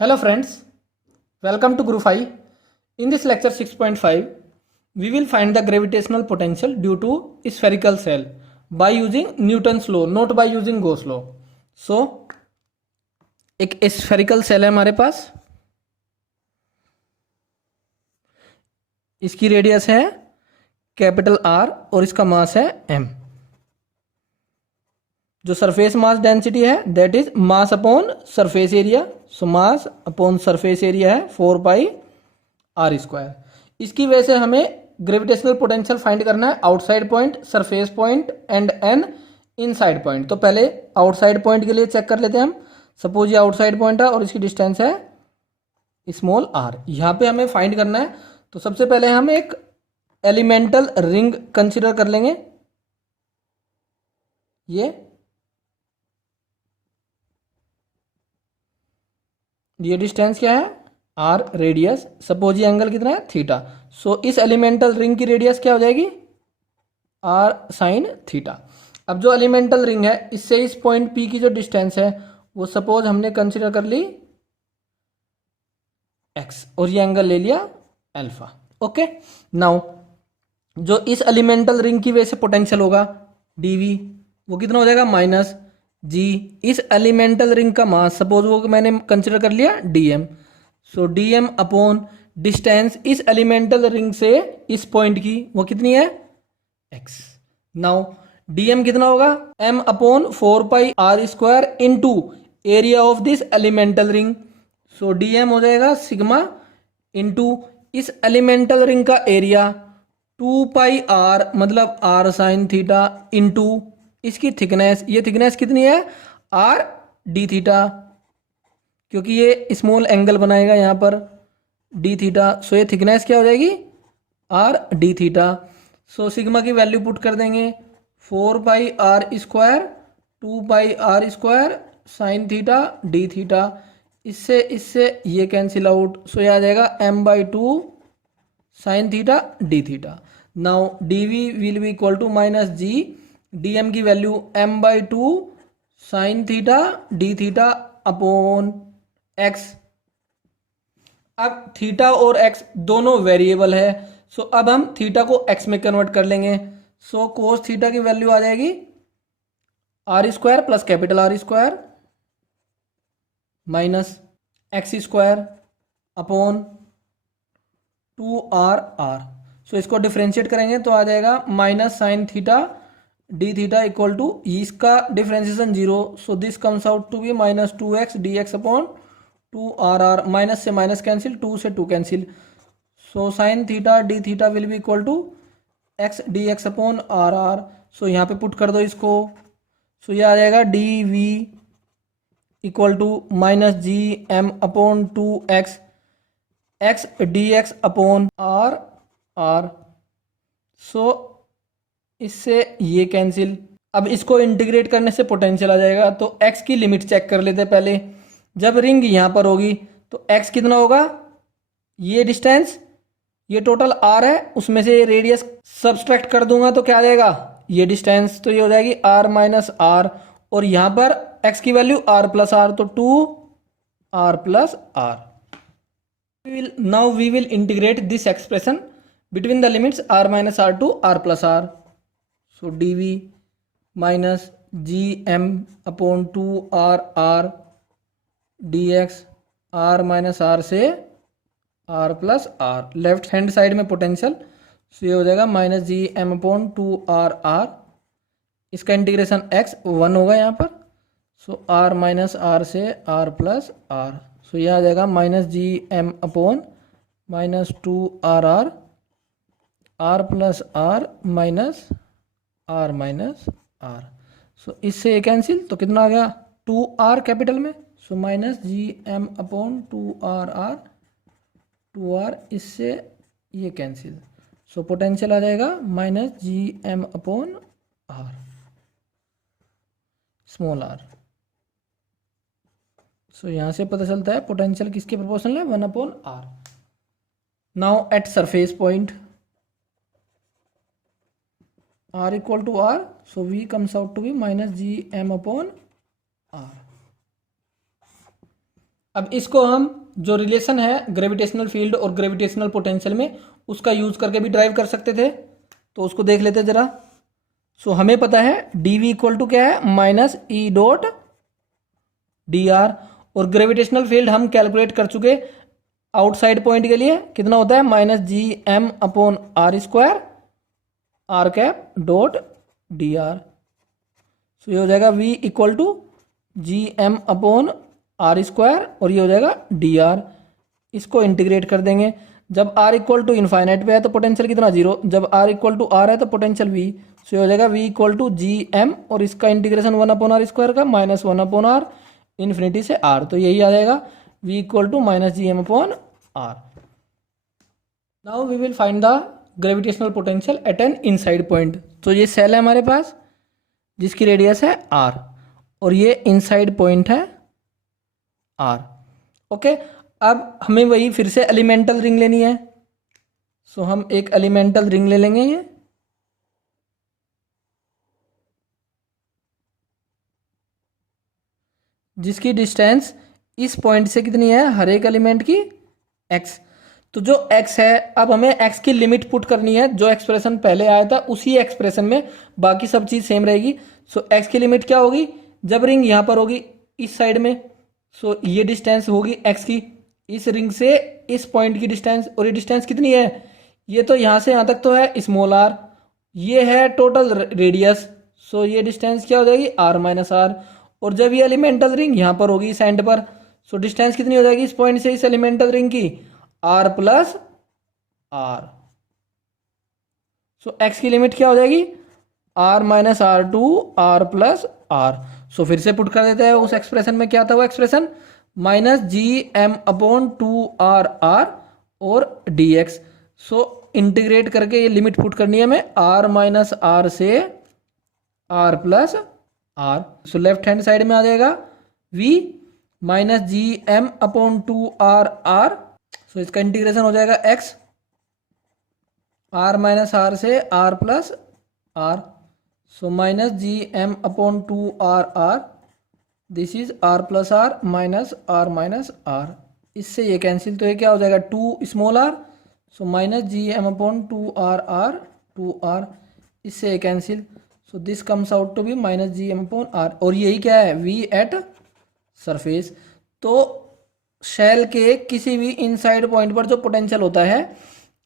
Hello friends, welcome to Group 5. In this lecture 6.5, we will find the gravitational potential due to spherical cell by using Newton's law, not by using Gauss law. So, एक spherical cell है हमारे पास, इसकी radius है capital R और इसका मास है m. जो surface mass density है that is mass upon surface area. So mass upon surface area है 4πr². इसकी वजह से हमें ग्रेविटेशनल पोटेंशियल फाइंड करना है outside point, surface point and N inside point. तो पहले आउटसाइड पॉइंट के लिए चेक कर लेते हैं हम. सपोज ये आउटसाइड पॉइंट है और इसकी डिस्टेंस है स्मॉल r. यहाँ पे हमें फाइंड करना है. तो सबसे पहले हम एक एलिमेंटल रिंग कंसिडर कर लेंगे. ये डिस्टेंस क्या है r, रेडियस. सपोज ये एंगल कितना है थीटा. सो इस एलिमेंटल रिंग की रेडियस क्या हो जाएगी r साइन थीटा. अब जो एलिमेंटल रिंग है इससे इस पॉइंट P की जो डिस्टेंस है वो सपोज हमने कंसिडर कर ली x और ये एंगल ले लिया अल्फा. ओके, नाउ जो इस एलिमेंटल रिंग की वजह से पोटेंशियल होगा dv वो कितना हो जाएगा माइनस जी. इस एलिमेंटल रिंग का मास सपोज वो मैंने कंसिडर कर लिया dm. सो dm अपॉन डिस्टेंस इस एलिमेंटल रिंग से इस पॉइंट की वो कितनी है x. नाउ dm कितना होगा m upon 4πr² into area of this elemental ring. So dm हो जाएगा सिग्मा इनटू इस एलिमेंटल रिंग का एरिया 2πr मतलब r साइन थीटा इनटू इसकी थिकनेस. ये थिकनेस कितनी है r d थीटा, क्योंकि ये स्मॉल एंगल बनाएगा यहाँ पर d थीटा. सो ये थिकनेस क्या हो जाएगी r d theta. So sigma की वैल्यू पुट कर देंगे 4πr² 2πr² sign theta d theta. इससे ये कैंसिल आउट. सो ये आ जाएगा m/2 sine theta d theta. Now dv will be equal to minus G. dm की value m/2 sine theta d theta upon x. अब theta और x दोनों variable है. सो अब हम थीटा को x में कन्वर्ट कर लेंगे. सो कोस थीटा की वैल्यू आ जाएगी r² plus capital R² minus x² upon 2r. So इसको डिफ्रेंशिएट करेंगे तो आ जाएगा minus sine theta D theta equal to इसका differentiation 0. So this comes out to be minus 2x dx upon 2r. Minus से minus cancel, 2 से 2 cancel. So sine theta D theta will be equal to x dx upon r. So यहाँ पे put कर दो इसको. सो ये आ जाएगा dv equal to minus G m upon 2x x dx upon r. So इससे ये कैंसिल. अब इसको इंटीग्रेट करने से पोटेंशियल आ जाएगा. तो x की लिमिट चेक कर लेते हैं पहले. जब रिंग यहाँ पर होगी तो x कितना होगा, ये डिस्टेंस, ये टोटल r है, उसमें से रेडियस सब्सट्रैक्ट कर दूंगा तो क्या आ जाएगा ये डिस्टेंस. तो ये हो जाएगी r माइनस r और यहाँ पर x की वैल्यू r प्लस r तो 2r plus r. Now we will integrate this expression between the limits r minus r to r plus r. So dv minus gm upon 2r dx r minus r से r plus r. Left hand side में potential. सो ये हो जाएगा minus G M upon 2r. इसका integration x 1 होगा यहाँ पर. So r minus r से r प्लस r. सो यह आ जाएगा minus G M upon minus 2r r plus r minus r minus r. So इससे ये कैंसिल तो कितना आ गया 2r कैपिटल में. So minus G M upon 2r 2r. इससे ये कैंसिल. सो पोटेंशियल आ जाएगा minus G M upon r small r. So यहाँ से पता चलता है पोटेंशियल किसके प्रोपोर्शनल है 1/r. Now at surface point r equal to r. So v comes out to be minus gm upon r. अब इसको हम जो रिलेशन है ग्रेविटेशनल फील्ड और ग्रेविटेशनल पोटेंशियल में उसका यूज करके भी ड्राइव कर सकते थे, तो उसको देख लेते जरा। सो हमें पता है डी वी इक्वल टू क्या है, minus E dot D R, और ग्रेविटेशनल फील्ड हम कैलकुलेट कर चुके आउटसाइड पॉइंट के लिए कितना होता है, minus G M upon R square R cap dot D R. So ये हो जाएगा v equal to G M upon R square और ये हो जाएगा डी आर। इसको इंटीग्रेट कर देंगे। जब r इक्वल टू इन्फाइनाइट पे है तो पोटेंशियल कितना, जीरो। जब r इक्वल टू आर है तो पोटेंशियल v। सो ये हो जाएगा v equal to G M और इसका इंटीग्रेशन 1 अपॉन आर स्क्वायर का माइनस 1 अपॉन आर इन्फिनिटी से r, तो यही आ जाएगा v equal to minus G M upon R. Now we will find the gravitational potential at an inside point. तो ये सेल है हमारे पास जिसकी रेडियस है r और ये इनसाइड पॉइंट है r। ओके, अब हमें वही फिर से एलिमेंटल रिंग लेनी है। सो हम एक एलिमेंटल रिंग ले लेंगे ये, जिसकी डिस्टेंस इस पॉइंट से कितनी है, हर एक एलिमेंट की x। तो जो x है, अब हमें x की लिमिट पुट करनी है। जो एक्सप्रेशन पहले आया था उसी एक्सप्रेशन में बाकी सब चीज़ सेम रहेगी। सो x की लिमिट क्या होगी, जब रिंग यहाँ पर होगी इस साइड में, सो ये डिस्टेंस होगी x की, इस रिंग से इस पॉइंट की डिस्टेंस, और ये डिस्टेंस कितनी है, ये तो यहाँ से यहाँ तक तो है स्मॉल r, ये है टोटल रेडियस। सो ये डिस्टेंस क्या हो जाएगी, r माइनस आर। और जब ये एलिमेंटल रिंग यहाँ पर होगी इस एंड पर, सो डिस्टेंस कितनी हो जाएगी इस पॉइंट से इस एलिमेंटल रिंग की, r plus R. So x की लिमिट क्या हो जाएगी, r minus R to r plus R. So फिर से पुट कर देते हैं उस एक्सप्रेशन में, क्या था वो expression, minus G M upon two R R और डी एक्स। सो इंटीग्रेट करके ये लिमिट पुट करनी है हमें, r माइनस आर से r plus R. So left hand side में आ जाएगा v minus G M upon two R R. So इसका इंटीग्रेशन हो जाएगा x, r माइनस आर से r plus R. So minus G M upon two R R, this is r plus R minus R. इससे ये cancel, तो ये क्या हो जाएगा, two small r। So minus G M upon two R, इससे ये cancel. So this comes out to be minus G M upon R. और यही क्या है, v एट सरफेस। तो शेल के किसी भी इनसाइड पॉइंट पर जो पोटेंशियल होता है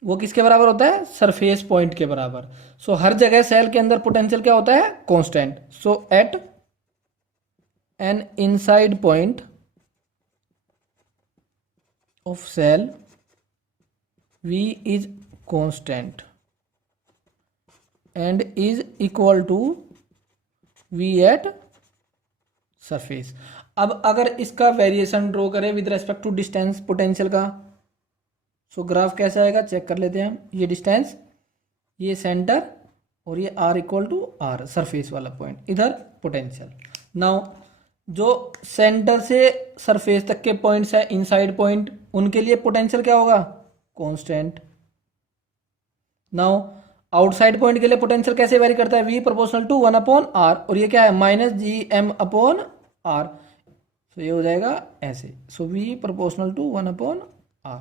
वो किसके बराबर होता है, सरफेस पॉइंट के बराबर। सो हर जगह सेल के अंदर पोटेंशियल क्या होता है, constant. So at an inside point of shell v is constant and is equal to v at surface। अब अगर इसका वेरिएशन ड्रॉ करें with respect to distance potential का, सो ग्राफ कैसे आएगा चेक कर लेते हैं। ये डिस्टेंस, ये सेंटर और ये r equal to R, surface वाला पॉइंट, इधर पोटेंशियल। नाउ जो सेंटर से सरफेस तक के पॉइंट्स है इनसाइड पॉइंट, उनके लिए पोटेंशियल क्या होगा, कांस्टेंट। नाउ आउटसाइड पॉइंट के लिए पोटेंशियल कैसे वेरी करता है, v proportional to 1 upon R, और ये क्या है, minus G M upon R. तो ये हो जाएगा ऐसे। So v proportional to 1 upon R.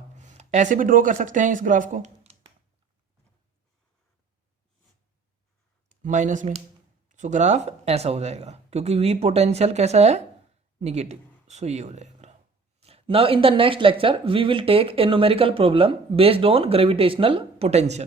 ऐसे भी ड्रॉ कर सकते हैं इस ग्राफ को माइनस में। सो ग्राफ ऐसा हो जाएगा क्योंकि v पोटेंशियल कैसा है, निगेटिव। सो ये हो जाएगा। Now in the next lecture we will take a numerical problem based on gravitational potential.